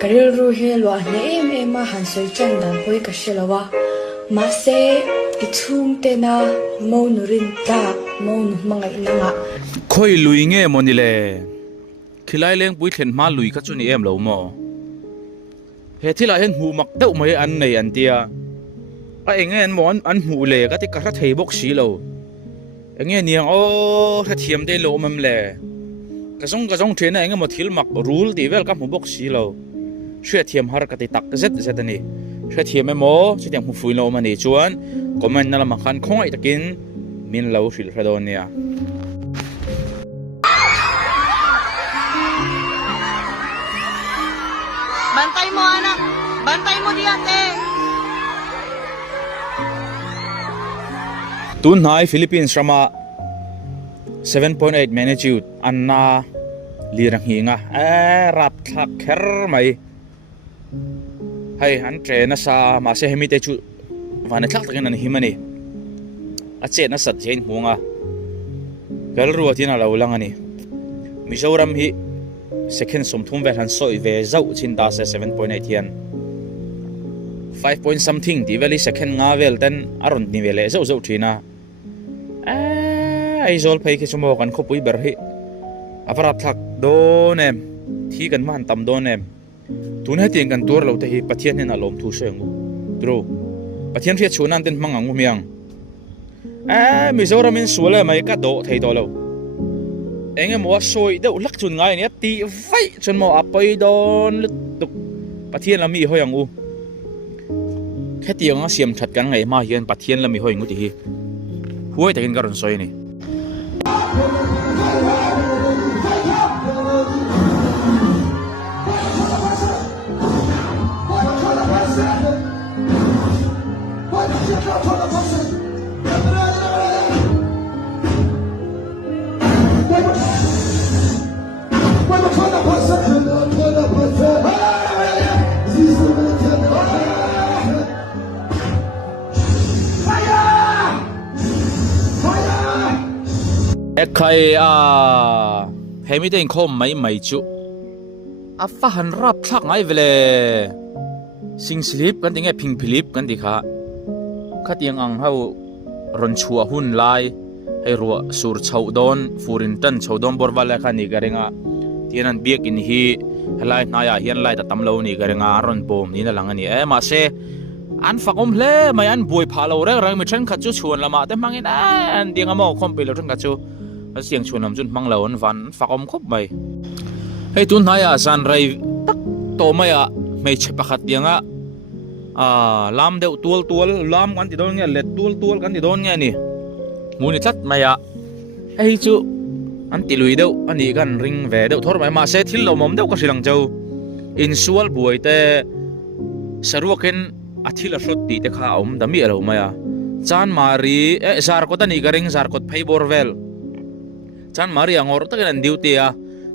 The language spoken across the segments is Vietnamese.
karil ru he lo ne em ma han soi chan dan hoi ka shelawa ma se ichung te na mo nurin ta mo nu mangai nanga khoi lui nge monile khilai leng pui thlen ma lui ka chuni em lo mo he thila hen hu mak deuh mai an nei an tia a engen mon an hu le ka ti ka ra thei bok si lo engen niang o tha thiam te lo mam le ka jong thena enga mo thil mak rule ti vel ka mu bok si lo shwe thiam har ka ti tak zet zet ani shwe thiam mo chi tiang hu fui lo ma ni chuan comment na la ma khan khongai takin min lo hril hradon nia Bantay mo anak, bantay mo di ate. Tun hai Philippines rama 7.8 magnitude anna lirang hinga rap thak kher mai hai han train sa ma se hemi te chu wana thak takin an himani ache na sat jein hunga gal ruatina lo lang ani Mizoram hi second somthum vel han soi ve zau chin ta se 7.8 hian 5 point something ti veli second nga vel ten aron ni vele zau thina ai zol phei ke chumo kan khopui ber hi aparap thak don em thi kan man tam don em tun he ting kan tur lo te hi pathian hen alom thu sengu tro pathian thia chunan ten mangang miang Mizoram in sula mai ka do thei do lo enge mo soi de ulak chun ngai ni ti vai chun mo apai don tuk pathian lami hoyang u khetiang a siam that kan ngai ma hian pathian lami hoingu ti hi huai takin karon soi ni khai hemi ten khom mai chu fa han rap thak ngai vele sing slip kan tinge phing philip kan ti kha khatiang ang hau ron chua hun lai hei ruwa sur chau don furin tan chau don borwala khani garenga tianan biak in hi helai naya hian lai ta tamlo ni garenga ron bom ni na langani ma se an fakom hle mai an boi phalo rang mi than khat chu chuan lama te mangin an dinga mo khom pe lo than khat chu siang chunam chun manglawon van fakom khop mai hei tun haya san rai tak to maya mei chepa khat dianga lam deu tual lam kan ti don nge let tual kan ti don nge ni muni chat maya hei chu an ti lui deu ani kan ring ve deu thor mai ma se thil lo mom deu ka silang chau in sual buai te saruaken athil a shot ti te kha om dami alo maya chan mari zar ko tani garing zar kot phei borvel chan mari angor takin an duty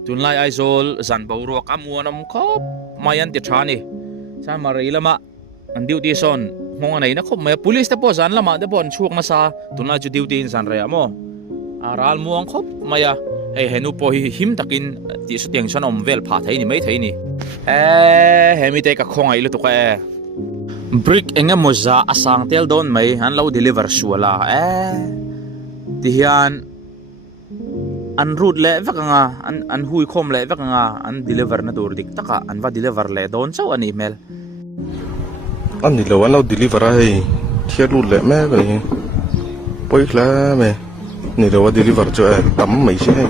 tunlai aizol zan bawro kamuanam khop mayan ti thani chan mari lama an duty son mong anai na khop mai police te po zan lama de bon chuak na sa tunlai chu duty in san rea mo aral muang khop maya henu po hi him takin ti su tiang chan om vel pha thai ni mai thai ni hemi te ka khongai lu to ka brick enga moza asang tel don mai an lo deliver suala ti hian an root le vakanga an hui khom le vakanga an deliver na dur dik taka an va deliver le don chaw an email an ni lo an lo deliver ai thiat lut le me kai poi kla me ni lo deliver cho tam mai si hai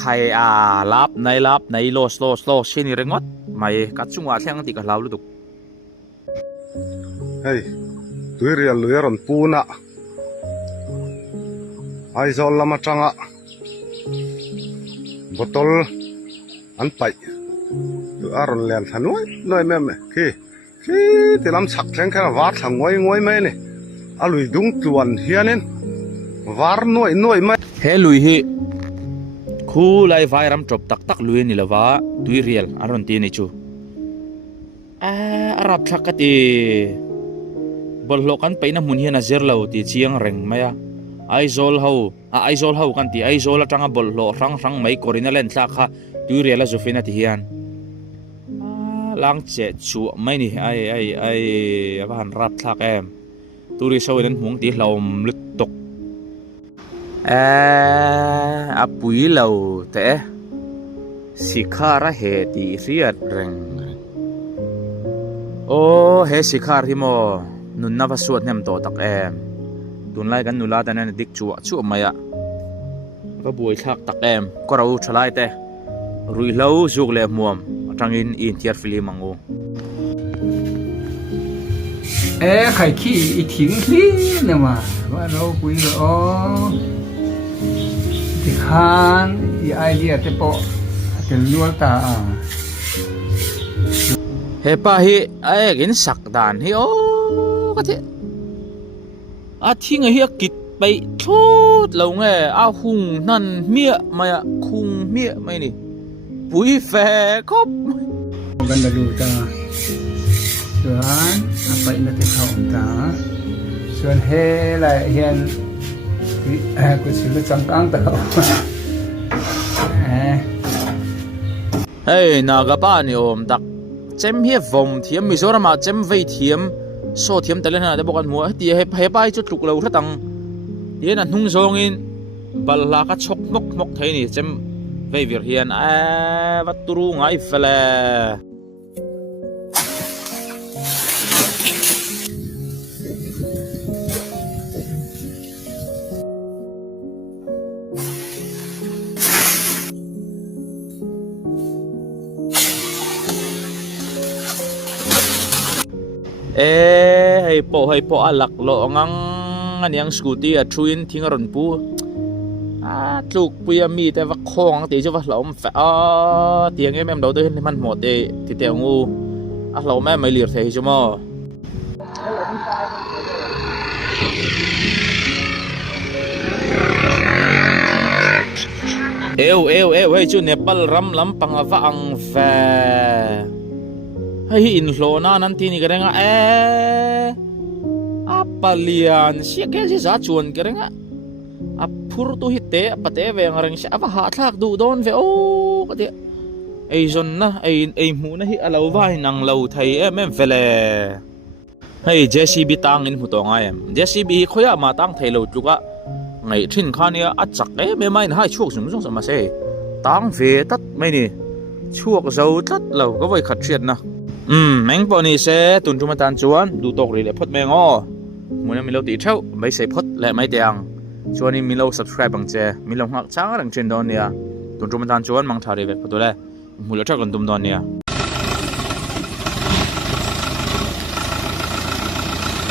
khai lap nai lo sini rengot mai ka chunga thlang ti ka lau lu tuk hey tui rial lu yaron puna aizol lama changa botol an pai tu aron len thanoi noi mem ki ti lam sak thleng kha war thangoi ngoi mai ni alui dung tuan hianin war noi mai he lui hi khu lai vai ram top tak lui ni lawa tui rial aron ti ni chu arab thakati bollo kan peina mun hian a zerlo ti chiang reng maya aizol ho kan ti aizol atanga bollo rang mai korina len thla kha tu rela zofina ti hian ล้างเจชัวไม่นี่ไอ้บ้านรับทักแอมตูริโซนั้นหวงตีเราลึกตกอาปุยเราแต่สิคาระเหตีเรียดแรงโอ้เฮสิคาที่มอนุนนับสวดเนี่ยมโตตักแอมตุนไล่กันนุลาแต่นั้นดิกชัวไม่อะก็บวยทักตักแอมก็เราชลายแต่รุยเล่าจุกเล่มวมจังอินเทียร์ฟิลิมังโอไข่ขี้อีถิงขี้เนี่ยมาว่าเราคุยอ๋อที่คานอีไอเดียแต่ปอแต่ลัวตาเฮป้าฮิไอ้กินสักดานฮิโอ้ก็เถอะทิ้งไอ้เฮียกิดไปโทษเราไงหุงนั่นเมียมาคุงเมียไม่นี่ปุยแฟครบกันดูตาส่วนไปนั่นที่เขาตาส่วนเฮไรเฮียนกูสิรู้จังตั้งแต่เฮ้ยนากบ้านนี่โอมตักเจมเฮียวมเทียมมิโซรามาเจมไวเทียมโซเทียมแต่ละนะแต่บอกกันหัวที่เฮป้ายจุดลุกเราถ้าตังเดี๋ยวนั้นหุ่งซองอินบัลลาก็ชกมกไทยนี่เจมไววิร์เฮียนวัตถุรุ่งไอ้เฟลให้โปอลักโลงังอันยังสกูตี้ทวินทิ้งรนปูจุกปุยมีแต่ว่าคองตีจะว่าเราแฝเตียงแม่เราด้วยมันหมดที่เตียงงูเราแม่ไม่เหลียดเทใช่ไหมเฮ้ยจุนเนปลรำลำปังฟังแฟให้อินโลน่านั้นที่นี่ก็ได้ไงปะเลียนเสียแค่สิสาชวนก็ได้ไงพูดตัวฮิตเตะปะเตะเวงอะไรเสียว่าหาทักดูโดนเวโอ้ก็เดี๋ยวไอ้จนนะไอ้หมูนะฮิอาเราไว้นังเราไทยแม่เฟลให้เจสีบีตังอินหูตัวไงเจสีบีเขาอยากมาตั้งไทยเราจุกะไงทิ้งข้าเนี่ยจักไม่นะให้ช่วงสมสมมาเสตั้งเวทัดไม่นี่ช่วงเราทัดเราก็ไว้ขัดเชียดนะแมงปอนี่เสตุนจุมาตันจวนดูตกเลยพดแมงอ้อมูนมีเราตีเท่าไม่ใส่พดและไม่เตียงชวนนี้มีเรา subscribe บังเจมีเราหักช้างรังเชนดอนเนี่ยตุนจุมาตันจวนมังทารีเวพดตัวแรกมูเราเท่ากันตุมดอนเนี่ย